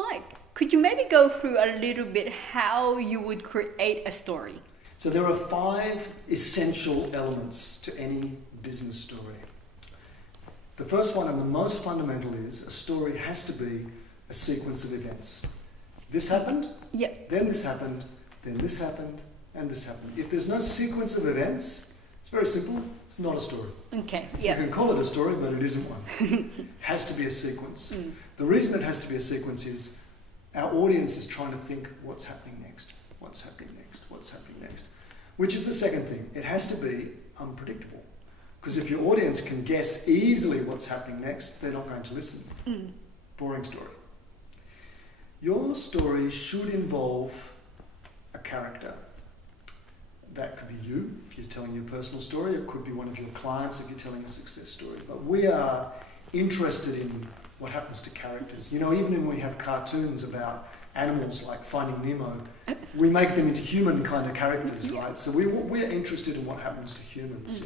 Mike, could you maybe go through a little bit how you would create a story? So there are 5 essential elements to any business story. The first one and the most fundamental is a story has to be a sequence of events. This happened, then this happened, then this happened, and this happened. If there's no sequence of events, it's very simple, it's not a story. Okay, You can call it a story, but it isn't one. It has to be a sequence. The reason it has to be a sequence is our audience is trying to think what's happening next, what's happening next, what's happening next. Which is the second thing, it has to be unpredictable. Because if your audience can guess easily what's happening next, they're not going to listen. Boring story. Your story should involve a character. That could be you, if you're telling your personal story. It could be one of your clients if you're telling a success story. But we are interested in what happens to characters. You know, even when we have cartoons about animals like Finding Nemo, we make them into human kind of characters, right? So we're interested in what happens to humans,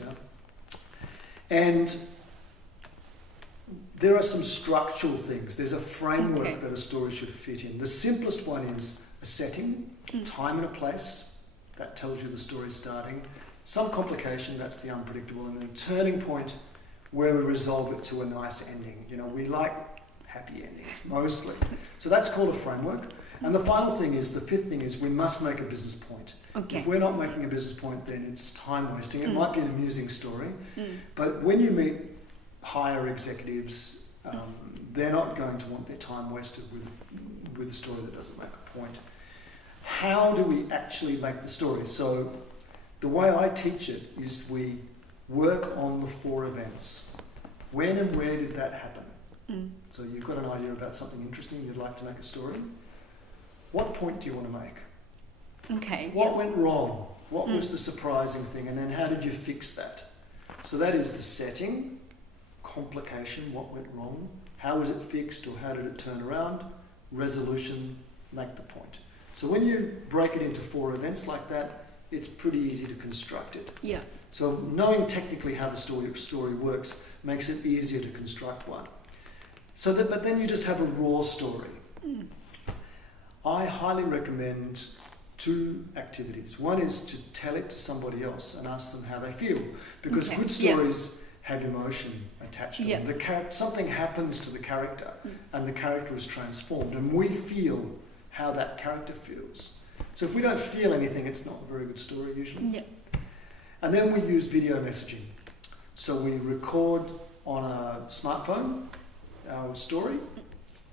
And there are some structural things. There's a framework that a story should fit in. The simplest one is a setting, time and a place. That tells you the story's starting. Some complication, that's the unpredictable. And then a turning point where we resolve it to a nice ending. You know, we like happy endings, mostly. So that's called a framework. And the final thing is, the 5th thing is, we must make a business point. If we're not making a business point, then it's time wasting. It might be an amusing story, but when you meet higher executives, they're not going to want their time wasted with a story that doesn't make a point. How do we actually make the story? So the way I teach it is we work on the 4 events. When and where did that happen? So you've got an idea about something interesting you'd like to make a story. What point do you want to make? What went wrong? What was the surprising thing? And then how did you fix that? So that is the setting, complication, what went wrong, how was it fixed or how did it turn around, resolution, make the point. So when you break it into 4 events like that, it's pretty easy to construct it. So knowing technically how the story works makes it easier to construct one. But then you just have a raw story. I highly recommend 2 activities. One is to tell it to somebody else and ask them how they feel. Because good stories have emotion attached to them. Something happens to the character and the character is transformed and we feel how that character feels. So if we don't feel anything, it's not a very good story usually. And then we use video messaging. So we record on a smartphone our story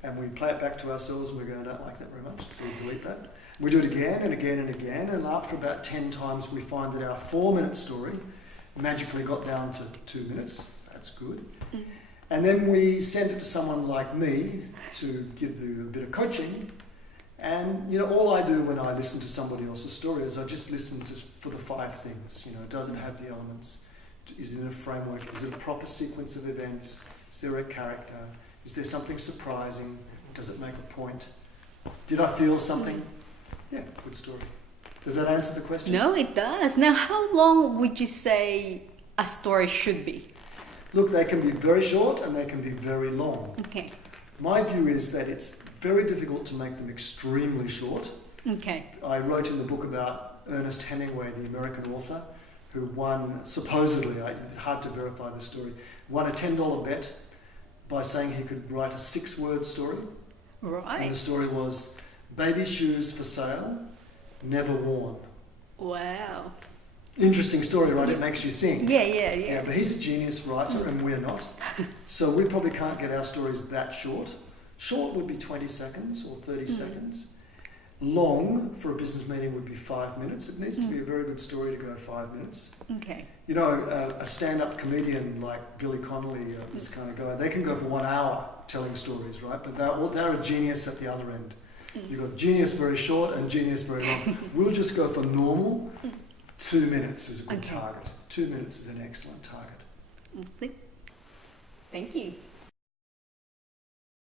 and we play it back to ourselves and we go, I don't like that very much, so we delete that. We do it again and again and again, and after about 10 times we find that our 4-minute story magically got down to 2 minutes. That's good. And then we send it to someone like me to give them a bit of coaching. And, you know, all I do when I listen to somebody else's story is I just listen for the 5 things. You know, does it have the elements? Is it in a framework? Is it a proper sequence of events? Is there a character? Is there something surprising? Does it make a point? Did I feel something? Yeah, good story. Does that answer the question? No, it does. Now, how long would you say a story should be? Look, they can be very short and they can be very long. My view is that it's very difficult to make them extremely short. I wrote in the book about Ernest Hemingway, the American author, who won, supposedly, it's hard to verify the story, won a $10 bet by saying he could write a 6-word story. And the story was, baby shoes for sale, never worn. Wow. Interesting story, right? It makes you think. Yeah. But he's a genius writer and we're not. So we probably can't get our stories that short. Short would be 20 seconds or 30 seconds. Long for a business meeting would be 5 minutes. It needs to be a very good story to go 5 minutes. You know, a stand-up comedian like Billy Connolly, this kind of guy, they can go for 1 hour telling stories, right? But they're a genius at the other end. You've got genius very short and genius very long. We'll just go for normal. 2 minutes is a good target. 2 minutes is an excellent target. Thank you.